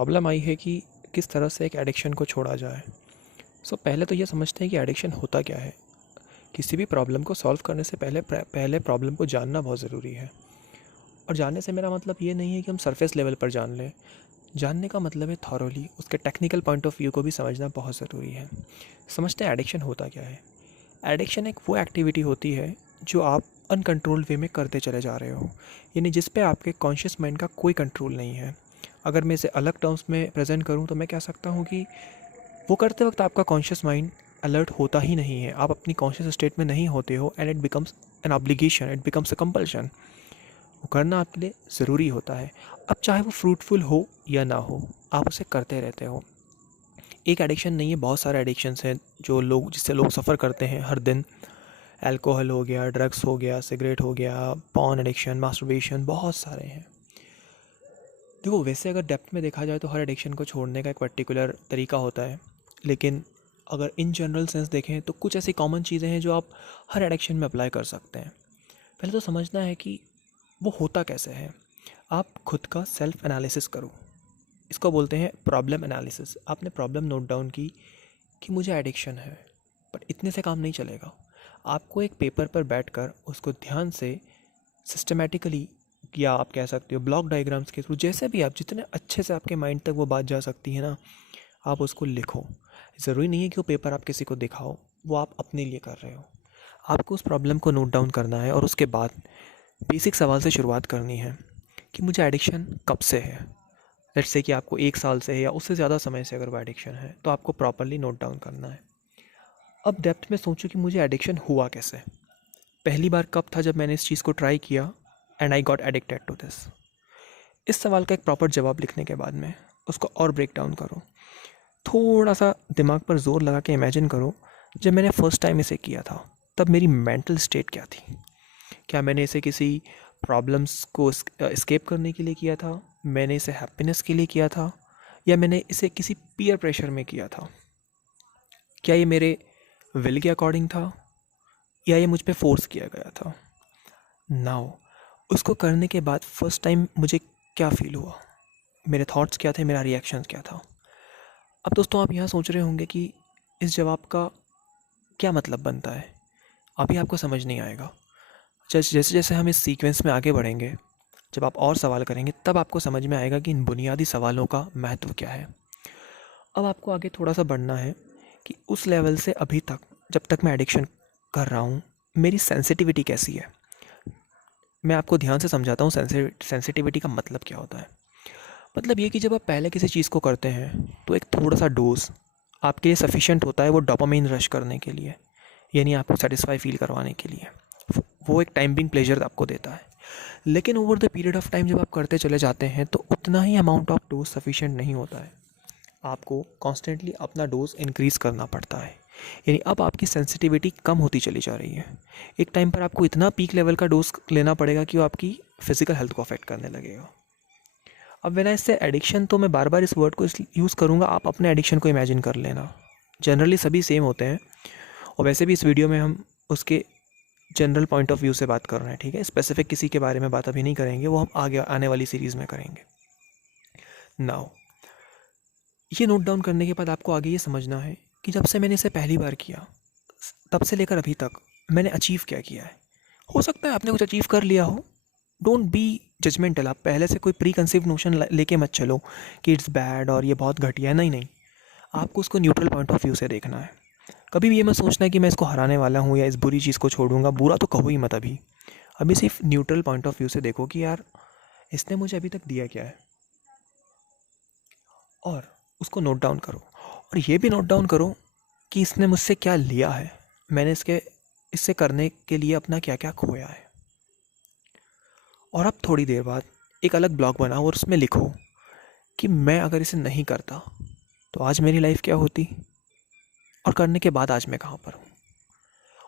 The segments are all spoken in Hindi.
प्रॉब्लम आई है कि किस तरह से एक एडिक्शन को छोड़ा जाए। पहले तो ये समझते हैं कि एडिक्शन होता क्या है। किसी भी प्रॉब्लम को सॉल्व करने से पहले प्रॉब्लम को जानना बहुत ज़रूरी है। और जानने से मेरा मतलब ये नहीं है कि हम सरफेस लेवल पर जान लें। जानने का मतलब है थॉरोली उसके टेक्निकल पॉइंट ऑफ व्यू को भी समझना बहुत ज़रूरी है। समझते हैं एडिक्शन होता क्या है। एडिक्शन एक वो एक्टिविटी होती है जो आप अनकंट्रोल्ड वे में करते चले जा रहे हो, यानी जिस पे आपके कॉन्शियस माइंड का कोई कंट्रोल नहीं है। अगर मैं इसे अलग टर्म्स में प्रेजेंट करूँ तो मैं कह सकता हूँ कि वो करते वक्त आपका कॉन्शियस माइंड अलर्ट होता ही नहीं है, आप अपनी कॉन्शियस स्टेट में नहीं होते हो, and it becomes an obligation, it becomes a compulsion. वो करना आपके लिए ज़रूरी होता है। अब चाहे वो फ्रूटफुल हो या ना हो, आप उसे करते रहते हो। एक एडिक्शन नहीं है, बहुत सारे एडिक्शंस हैं जिससे लोग सफ़र करते हैं हर दिन। अल्कोहल हो गया, ड्रग्स हो गया, सिगरेट हो गया, पॉर्न एडिक्शन, मास्टरबेशन, बहुत सारे हैं। देखो, वैसे अगर डेप्थ में देखा जाए तो हर एडिक्शन को छोड़ने का एक पर्टिकुलर तरीका होता है, लेकिन अगर इन जनरल सेंस देखें तो कुछ ऐसी कॉमन चीज़ें हैं जो आप हर एडिक्शन में अप्लाई कर सकते हैं। पहले तो समझना है कि वो होता कैसे है। आप खुद का सेल्फ एनालिसिस करो, इसको बोलते हैं प्रॉब्लम एनालिसिस। आपने प्रॉब्लम नोट डाउन की कि मुझे एडिक्शन है, पर इतने से काम नहीं चलेगा। आपको एक पेपर पर बैठकर उसको ध्यान से सिस्टमेटिकली, या आप कह सकते हो ब्लॉक डायग्राम्स के थ्रू, जैसे भी आप जितने अच्छे से आपके माइंड तक वो बात जा सकती है ना, आप उसको लिखो। ज़रूरी नहीं है कि वो पेपर आप किसी को दिखाओ, वो आप अपने लिए कर रहे हो। आपको उस प्रॉब्लम को नोट डाउन करना है और उसके बाद बेसिक सवाल से शुरुआत करनी है कि मुझे एडिक्शन कब से है। लेट्स से कि आपको 1 साल से है या उससे ज़्यादा समय से अगर वो एडिक्शन है, तो आपको प्रॉपरली नोट डाउन करना है। अब डेप्थ में सोचो कि मुझे एडिक्शन हुआ कैसे। पहली बार कब था जब मैंने इस चीज़ को ट्राई किया and I got addicted to this. इस सवाल का एक प्रॉपर जवाब लिखने के बाद में उसको और ब्रेक डाउन करो। थोड़ा सा दिमाग पर जोर लगा के इमेजिन करो, जब मैंने फर्स्ट टाइम इसे किया था तब मेरी मेंटल स्टेट क्या थी। क्या मैंने इसे किसी प्रॉब्लम्स को एस्केप करने के लिए किया था, मैंने इसे हैप्पीनेस के लिए किया था, या मैंने इसे किसी पीयर प्रेशर में किया था। क्या ये मेरे विल के अकॉर्डिंग था या ये मुझ पे फोर्स किया गया था। नाउ उसको करने के बाद फर्स्ट टाइम मुझे क्या फ़ील हुआ, मेरे थॉट्स क्या थे, मेरा रिएक्शन क्या था। अब दोस्तों, आप यहाँ सोच रहे होंगे कि इस जवाब का क्या मतलब बनता है। अभी आपको समझ नहीं आएगा। जैसे जैसे हम इस सीक्वेंस में आगे बढ़ेंगे, जब आप और सवाल करेंगे, तब आपको समझ में आएगा कि इन बुनियादी सवालों का महत्व क्या है। अब आपको आगे थोड़ा सा बढ़ना है कि उस लेवल से अभी तक, जब तक मैं एडिक्शन कर रहा हूँ, मेरी सेंसिटिविटी कैसी है। मैं आपको ध्यान से समझाता हूँ सेंसिटिविटी का मतलब क्या होता है। मतलब ये कि जब आप पहले किसी चीज़ को करते हैं तो एक थोड़ा सा डोज आपके लिए सफिशिएंट होता है वो डोपामाइन रश करने के लिए, यानी आपको सेटिस्फाई फील करवाने के लिए। वो एक टाइम बिंग प्लेजर आपको देता है। लेकिन over the period of time जब आप करते चले जाते हैं तो उतना ही अमाउंट ऑफ डोज सफिशिएंट नहीं होता है। आपको कॉन्स्टेंटली अपना डोज इंक्रीज़ करना पड़ता है, यानी अब आपकी सेंसिटिविटी कम होती चली जा रही है। एक टाइम पर आपको इतना पीक लेवल का डोज लेना पड़ेगा कि वो आपकी फिजिकल हेल्थ को अफेक्ट करने लगेगा। अब वेन आई से एडिक्शन, तो मैं बार बार इस वर्ड को यूज़ करूँगा, आप अपने एडिक्शन को इमेजिन कर लेना। जनरली सभी सेम होते हैं, और वैसे भी इस वीडियो में हम उसके जनरल पॉइंट ऑफ व्यू से बात कर रहे हैं, ठीक है। स्पेसिफिक किसी के बारे में बात अभी नहीं करेंगे, वो हम आगे आने वाली सीरीज़ में करेंगे। नाउ ये नोट डाउन करने के बाद आपको आगे ये समझना है कि जब से मैंने इसे पहली बार किया, तब से लेकर अभी तक मैंने अचीव क्या किया है। हो सकता है आपने कुछ अचीव कर लिया हो। Don't be judgemental. आप पहले से कोई प्री कंसीव नोशन लेके मत चलो कि इट्स बैड और ये बहुत घटिया है। नहीं नहीं, आपको उसको न्यूट्रल पॉइंट ऑफ व्यू से देखना है। कभी भी ये मत सोचना है कि मैं इसको हराने वाला हूँ या इस बुरी चीज़ को छोड़ूंगा। बुरा तो कहो ही मत। अभी सिर्फ न्यूट्रल पॉइंट ऑफ व्यू से देखो कि यार इसने मुझे अभी तक दिया क्या है, और उसको नोट डाउन करो। और ये भी नोट डाउन करो कि इसने मुझसे क्या लिया है, मैंने इससे करने के लिए अपना क्या क्या खोया है। और अब थोड़ी देर बाद एक अलग ब्लॉग बनाओ और उसमें लिखो कि मैं अगर इसे नहीं करता तो आज मेरी लाइफ क्या होती, और करने के बाद आज मैं कहाँ पर हूँ।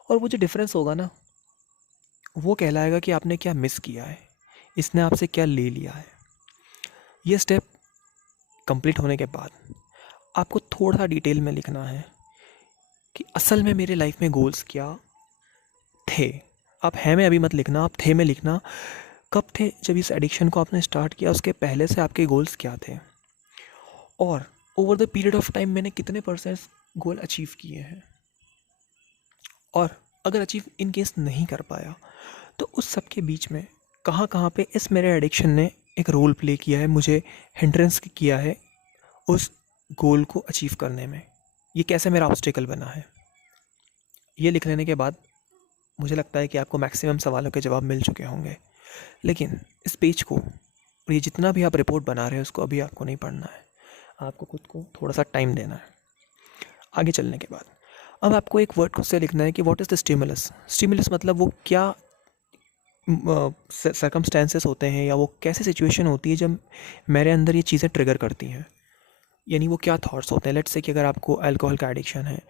और वो जो डिफरेंस होगा ना, वो कहलाएगा कि आपने क्या मिस किया है, इसने आपसे क्या ले लिया है। ये स्टेप कंप्लीट होने के बाद आपको थोड़ा सा डिटेल में लिखना है कि असल में मेरे लाइफ में गोल्स क्या थे। आप हैं में अभी मत लिखना, आप थे में लिखना। कब थे? जब इस एडिक्शन को आपने स्टार्ट किया, उसके पहले से आपके गोल्स क्या थे। और over the period of time मैंने कितने परसेंट गोल अचीव किए हैं। और अगर अचीव इन केस नहीं कर पाया तो उस सब के बीच में कहाँ कहाँ पे इस मेरे एडिक्शन ने एक रोल प्ले किया है, मुझे हिंड्रेंस किया है उस गोल को अचीव करने में, ये कैसे मेरा ऑब्स्टेकल बना है। ये लिख लेने के बाद मुझे लगता है कि आपको मैक्सिमम सवालों के जवाब मिल चुके होंगे। लेकिन इस पेज को और ये जितना भी आप रिपोर्ट बना रहे हो उसको अभी आपको नहीं पढ़ना है, आपको खुद को थोड़ा सा टाइम देना है। आगे चलने के बाद अब आपको एक वर्ड खुद से लिखना है कि what is the stimulus. Stimulus मतलब वो क्या सर्कमस्टेंसेस होते हैं या वो कैसी सिचुएशन होती है जब मेरे अंदर ये चीज़ें ट्रिगर करती हैं, यानी वो क्या थॉट्स होते हैं। लेट्स से कि अगर आपको अल्कोहल का एडिक्शन है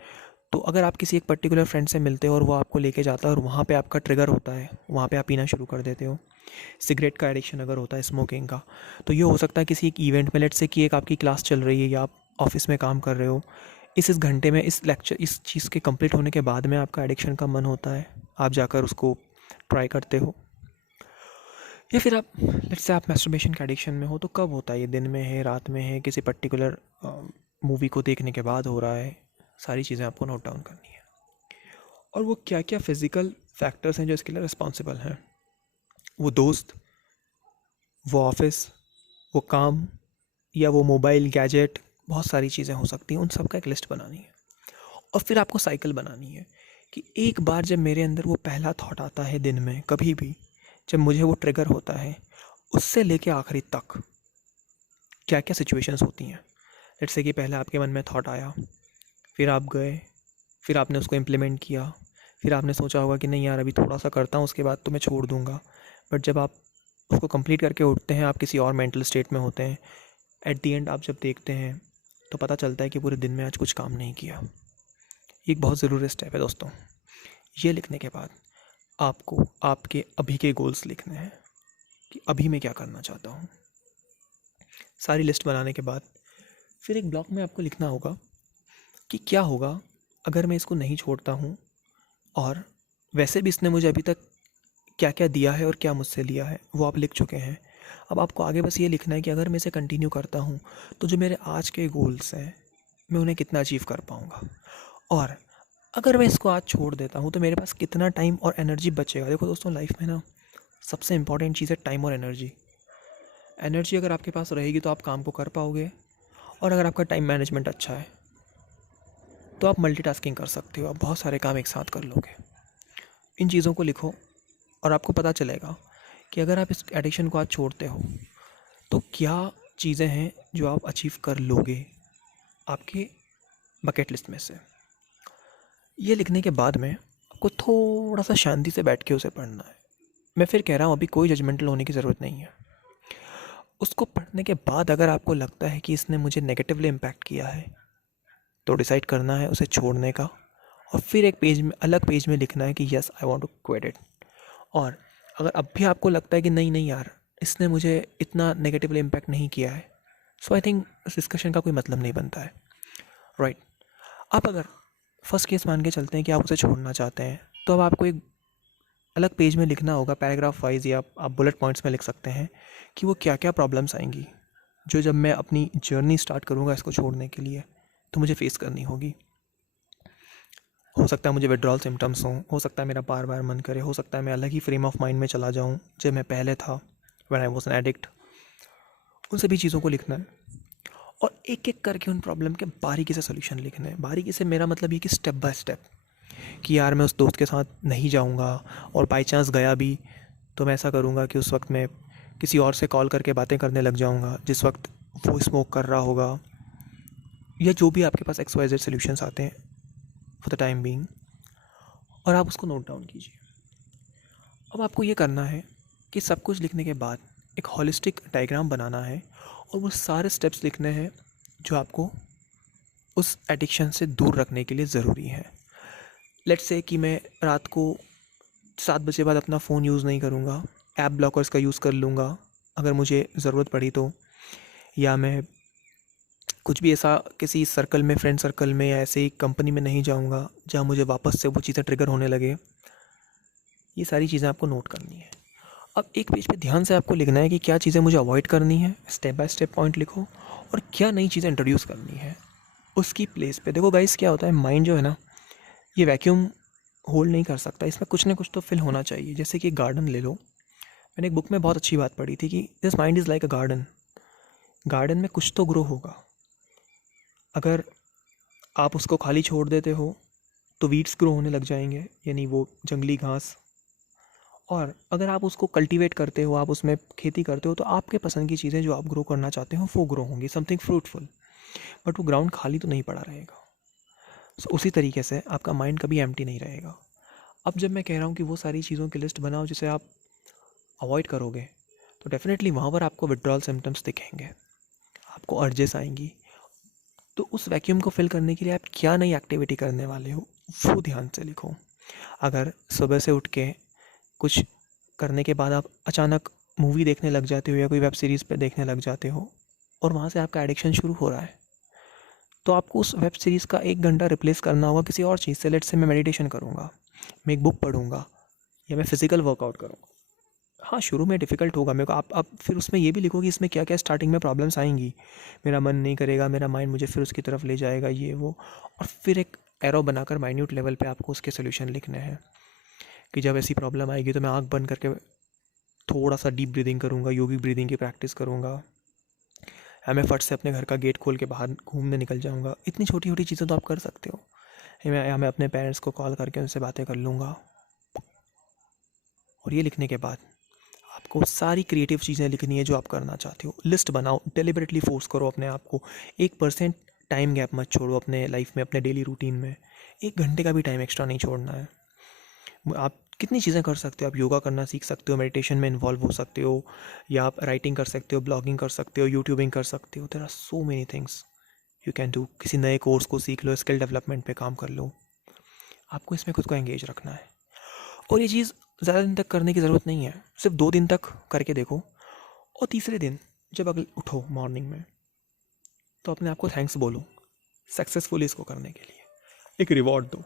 तो अगर आप किसी एक पर्टिकुलर फ्रेंड से मिलते हो और वो आपको लेके जाता है और वहाँ पे आपका ट्रिगर होता है, वहाँ पे आप पीना शुरू कर देते हो। सिगरेट का एडिक्शन अगर होता है, स्मोकिंग का, तो ये हो सकता है किसी एक इवेंट में, लेट्स से कि एक आपकी क्लास चल रही है या आप ऑफिस में काम कर रहे हो, इस घंटे में इस लेक्चर इस चीज़ के कंप्लीट होने के बाद में आपका एडिक्शन का मन होता है, आप जाकर उसको ट्राई करते हो। या फिर आप लेट्स से आप मैस्टरबेशन के एडिक्शन में हो, तो कब होता है, ये दिन में है, रात में है, किसी पर्टिकुलर मूवी को देखने के बाद हो रहा है, सारी चीज़ें आपको नोट डाउन करनी है। और वो क्या क्या फिज़िकल फैक्टर्स हैं जो इसके लिए रिस्पॉन्सिबल हैं, वो दोस्त, वो ऑफिस, वो काम, या वो मोबाइल गैजेट, बहुत सारी चीज़ें हो सकती हैं, उन सब का एक लिस्ट बनानी है। और फिर आपको साइकिल बनानी है कि एक बार जब मेरे अंदर वो पहला थॉट आता है दिन में, कभी भी जब मुझे वो ट्रिगर होता है, उससे लेके आखिरी तक क्या क्या सिचुएशंस होती हैं। लेट्स से कि पहले आपके मन में थॉट आया, फिर आप गए, फिर आपने उसको इम्प्लीमेंट किया, फिर आपने सोचा होगा कि नहीं यार अभी थोड़ा सा करता हूँ उसके बाद तो मैं छोड़ दूँगा। बट जब आप उसको कंप्लीट करके उठते हैं, आप किसी और मेंटल स्टेट में होते हैं। एट दी एंड आप जब देखते हैं तो पता चलता है कि पूरे दिन में आज कुछ काम नहीं किया। ये एक बहुत ज़रूरी स्टेप है दोस्तों। ये लिखने के बाद आपको आपके अभी के गोल्स लिखने हैं कि अभी मैं क्या करना चाहता हूँ। सारी लिस्ट बनाने के बाद फिर एक ब्लॉक में आपको लिखना होगा कि क्या होगा अगर मैं इसको नहीं छोड़ता हूँ, और वैसे भी इसने मुझे अभी तक क्या क्या दिया है और क्या मुझसे लिया है, वो आप लिख चुके हैं। अब आपको आगे बस ये लिखना है कि अगर मैं इसे कंटिन्यू करता हूँ तो जो मेरे आज के गोल्स हैं मैं उन्हें कितना अचीव कर पाऊँगा, और अगर मैं इसको आज छोड़ देता हूँ तो मेरे पास कितना टाइम और एनर्जी बचेगा। देखो दोस्तों, लाइफ में ना सबसे इम्पॉर्टेंट चीज़ है टाइम और एनर्जी। एनर्जी अगर आपके पास रहेगी तो आप काम को कर पाओगे, और अगर आपका टाइम मैनेजमेंट अच्छा है तो आप मल्टीटास्किंग कर सकते हो, आप बहुत सारे काम एक साथ कर लोगे। इन चीज़ों को लिखो और आपको पता चलेगा कि अगर आप इस एडिक्शन को आज छोड़ते हो तो क्या चीज़ें हैं जो आप अचीव कर लोगे आपके बकेट लिस्ट में से। ये लिखने के बाद में आपको थोड़ा सा शांति से बैठ के उसे पढ़ना है। मैं फिर कह रहा हूँ, अभी कोई जजमेंटल होने की ज़रूरत नहीं है। उसको पढ़ने के बाद अगर आपको लगता है कि इसने मुझे नेगेटिवली इम्पैक्ट किया है तो डिसाइड करना है उसे छोड़ने का, और फिर एक पेज में, अलग पेज में लिखना है कि yes I want to quit it. और अगर अब भी आपको लगता है कि नहीं नहीं यार इसने मुझे इतना नेगेटिवली इम्पैक्ट नहीं किया है, सो आई थिंक इस डिस्कशन का कोई मतलब नहीं बनता है, राइट। आप अगर फर्स्ट केस मान के चलते हैं कि आप उसे छोड़ना चाहते हैं, तो अब आपको एक अलग पेज में लिखना होगा पैराग्राफ वाइज, या आप बुलेट पॉइंट्स में लिख सकते हैं कि वो क्या क्या प्रॉब्लम्स आएंगी जो जब मैं अपनी जर्नी स्टार्ट करूँगा इसको छोड़ने के लिए तो मुझे फेस करनी होगी। हो सकता है मुझे विड्रॉल सिम्टम्स हो सकता है मेरा बार बार मन करे, हो सकता है मैं अलग ही फ्रेम ऑफ माइंड में चला जाऊँ जब मैं पहले था, when I was an addict. उन सभी चीज़ों को लिखना है और एक एक करके उन प्रॉब्लम के बारीकी से सोल्यूशन लिखना है। बारीकी से मेरा मतलब ये कि स्टेप बाय स्टेप, कि यार मैं उस दोस्त के साथ नहीं जाऊँगा, और बाई चांस गया भी तो मैं ऐसा करूँगा कि उस वक्त मैं किसी और से कॉल करके बातें करने लग जाऊँगा जिस वक्त वो स्मोक कर रहा होगा, या जो भी आपके पास XYZ सोल्यूशंस आते हैं फॉर द टाइम बीइंग, और आप उसको नोट डाउन कीजिए। अब आपको ये करना है कि सब कुछ लिखने के बाद एक हॉलिस्टिक डायग्राम बनाना है और वो सारे स्टेप्स लिखने हैं जो आपको उस एडिक्शन से दूर रखने के लिए ज़रूरी है। लेट्स से कि मैं रात को 7 बजे बाद अपना फ़ोन यूज़ नहीं करूँगा, ऐप ब्लॉकर्स का यूज़ कर लूँगा अगर मुझे ज़रूरत पड़ी तो, या मैं कुछ भी ऐसा किसी सर्कल में, फ्रेंड सर्कल में या ऐसे ही कंपनी में नहीं जाऊँगा जहाँ मुझे वापस से वो चीज़ें ट्रिगर होने लगे। ये सारी चीज़ें आपको नोट करनी है। अब एक पेज पे ध्यान से आपको लिखना है कि क्या चीज़ें मुझे अवॉइड करनी है, स्टेप बाय स्टेप पॉइंट लिखो, और क्या नई चीज़ें इंट्रोड्यूस करनी है उसकी प्लेस पे। देखो गाइस, क्या होता है, माइंड जो है ना, ये वैक्यूम होल्ड नहीं कर सकता, इसमें कुछ ना कुछ तो फिल होना चाहिए। जैसे कि गार्डन ले लो, मैंने एक बुक में बहुत अच्छी बात पढ़ी थी कि this mind is like a garden. Garden में कुछ तो ग्रो होगा। अगर आप उसको खाली छोड़ देते हो तो वीड्स ग्रो होने लग जाएंगे, यानी वो जंगली घास। और अगर आप उसको कल्टीवेट करते हो, आप उसमें खेती करते हो, तो आपके पसंद की चीज़ें जो आप ग्रो करना चाहते हो वो ग्रो होंगी, समथिंग फ्रूटफुल। बट वो ग्राउंड खाली तो नहीं पड़ा रहेगा। सो उसी तरीके से आपका माइंड कभी एम्प्टी नहीं रहेगा। अब जब मैं कह रहा हूँ कि वो सारी चीज़ों की लिस्ट बनाओ जिसे आप अवॉइड करोगे, तो डेफिनेटली वहाँ पर आपको विड्रॉल सिम्टम्स दिखेंगे, आपको अर्जेस आएंगी। तो उस वैक्यूम को फिल करने के लिए आप क्या नई एक्टिविटी करने वाले हो वो ध्यान से लिखो। अगर सुबह से उठ के कुछ करने के बाद आप अचानक मूवी देखने लग जाते हो या कोई वेब सीरीज़ पे देखने लग जाते हो और वहाँ से आपका एडिक्शन शुरू हो रहा है, तो आपको उस वेब सीरीज़ का 1 घंटा रिप्लेस करना होगा किसी और चीज़ से। लेट्स से मैं मेडिटेशन करूँगा, मैं एक बुक पढ़ूँगा, या मैं फ़िज़िकल वर्कआउट करूँगा। हाँ, शुरू में डिफ़िकल्ट होगा मेरे को। आप फिर उसमें ये भी लिखो कि इसमें क्या क्या स्टार्टिंग में प्रॉब्लम्स आएंगी। मेरा मन नहीं करेगा, मेरा माइंड मुझे फिर उसकी तरफ ले जाएगा, ये वो। और फिर एक एरो बनाकर माइन्यूट लेवल पे आपको उसके सोल्यूशन लिखने हैं कि जब ऐसी प्रॉब्लम आएगी तो मैं आँख बंद करके थोड़ा सा डीप ब्रीदिंग करूँगा, योगिक ब्रीदिंग की प्रैक्टिस करूँगा, या मैं फट से अपने घर का गेट खोल के बाहर घूमने निकल जाऊँगा। इतनी छोटी छोटी चीज़ें तो आप कर सकते हो। या मैं अपने पेरेंट्स को कॉल करके उनसे बातें कर लूँगा। और ये लिखने के बाद आपको सारी क्रिएटिव चीज़ें लिखनी है जो आप करना चाहते हो। लिस्ट बनाओ, डेलिबरेटली फोर्स करो अपने आप को। 1% टाइम गैप मत छोड़ो अपने लाइफ में, अपने डेली रूटीन में। 1 घंटे का भी टाइम एक्स्ट्रा नहीं छोड़ना है। आप कितनी चीज़ें कर सकते हो, आप योगा करना सीख सकते हो, मेडिटेशन में इन्वॉल्व हो सकते हो, या आप राइटिंग कर सकते हो, ब्लॉगिंग कर सकते हो, यूट्यूबिंग कर सकते हो। There are so many things you can do. किसी नए कोर्स को सीख लो, स्किल डेवलपमेंट पे काम कर लो। आपको इसमें खुद को एंगेज रखना है। और ये चीज़ ज़्यादा दिन तक करने की ज़रूरत नहीं है, सिर्फ 2 दिन तक करके देखो। और तीसरे दिन जब अगले उठो मॉर्निंग में, तो अपने आप को थैंक्स बोलो सक्सेसफुली इसको करने के लिए। एक रिवॉर्ड दो।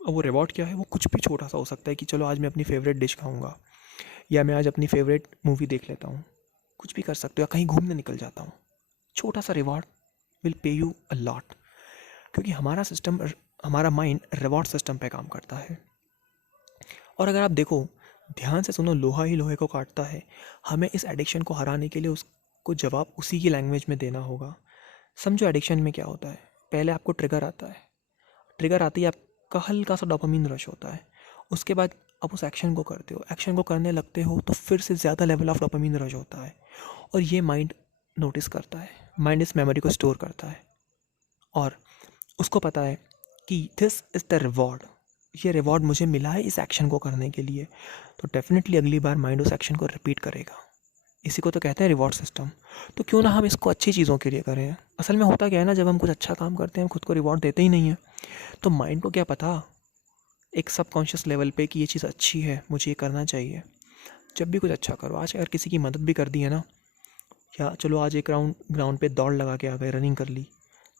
अब वो रिवॉर्ड क्या है, वो कुछ भी छोटा सा हो सकता है कि चलो आज मैं अपनी फेवरेट डिश खाऊंगा, या मैं आज अपनी फेवरेट मूवी देख लेता हूँ। कुछ भी कर सकते हो, या कहीं घूमने निकल जाता हूँ। छोटा सा reward will pay you a lot, क्योंकि हमारा माइंड रिवॉर्ड सिस्टम पे काम करता है। और अगर आप देखो, ध्यान से सुनो, लोहा ही लोहे को काटता है। हमें इस एडिक्शन को हराने के लिए उसको जवाब उसी की लैंग्वेज में देना होगा। समझो एडिक्शन में क्या होता है। पहले आपको ट्रिगर आता है, ट्रिगर आते ही आपका हल्का सा डोपामिन रश होता है। उसके बाद आप उस एक्शन को करते हो, एक्शन को करने लगते हो तो फिर से ज़्यादा लेवल ऑफ डोपामिन रश होता है। और ये माइंड नोटिस करता है, माइंड इस मेमोरी को स्टोर करता है, और उसको पता है कि दिस इज़ द रिवॉर्ड, ये रिवॉर्ड मुझे मिला है इस एक्शन को करने के लिए। तो डेफिनेटली अगली बार माइंड उस एक्शन को रिपीट करेगा। इसी को तो कहते हैं रिवॉर्ड सिस्टम। तो क्यों ना हम इसको अच्छी चीज़ों के लिए करें। असल में होता क्या है ना, जब हम कुछ अच्छा काम करते हैं हम खुद को रिवॉर्ड देते ही नहीं हैं। तो माइंड को क्या पता एक सबकॉन्शियस लेवल पे कि ये चीज़ अच्छी है, मुझे ये करना चाहिए। जब भी कुछ अच्छा करो, आज अगर किसी की मदद भी कर दी है ना, या चलो आज एक राउंड ग्राउंड पे दौड़ लगा के आ गए, रनिंग कर ली,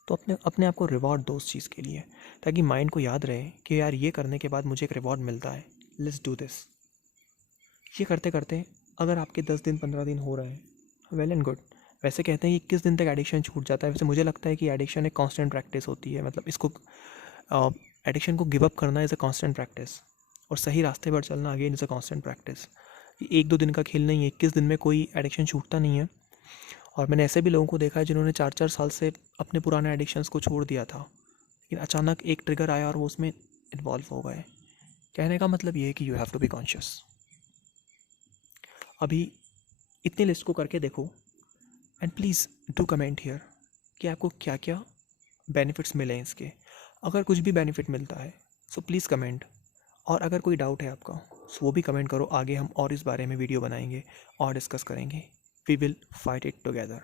तो अपने अपने आप को रिवॉर्ड दो उस चीज़ के लिए, ताकि माइंड को याद रहे कि यार ये करने के बाद मुझे एक रिवॉर्ड मिलता है, लेट्स डू दिस। ये करते करते अगर आपके 10 दिन 15 दिन हो रहे हैं, वेल एंड गुड। वैसे कहते हैं कि 21 दिन तक एडिक्शन छूट जाता है। वैसे मुझे लगता है कि एडिक्शन एक कांस्टेंट प्रैक्टिस होती है। मतलब इसको एडिक्शन को गिव अप करना इज़ अ कांस्टेंट प्रैक्टिस, और सही रास्ते पर चलना again is a constant practice. 1-2 दिन का खेल नहीं है, 21 दिन में कोई एडिक्शन छूटता नहीं है। और मैंने ऐसे भी लोगों को देखा है जिन्होंने 4-4 साल से अपने पुराने एडिक्शंस को छोड़ दिया था, लेकिन अचानक एक ट्रिगर आया और वो उसमें इन्वॉल्व हो गए। कहने का मतलब ये है कि you have to be conscious. अभी इतनी लिस्ट को करके देखो, and please do comment here कि आपको क्या क्या बेनिफिट्स मिले हैं इसके। अगर कुछ भी बेनिफिट मिलता है सो प्लीज़ कमेंट, और अगर कोई डाउट है आपका सो वो भी कमेंट करो। आगे हम और इस बारे में वीडियो बनाएंगे और डिस्कस करेंगे। We will fight it together.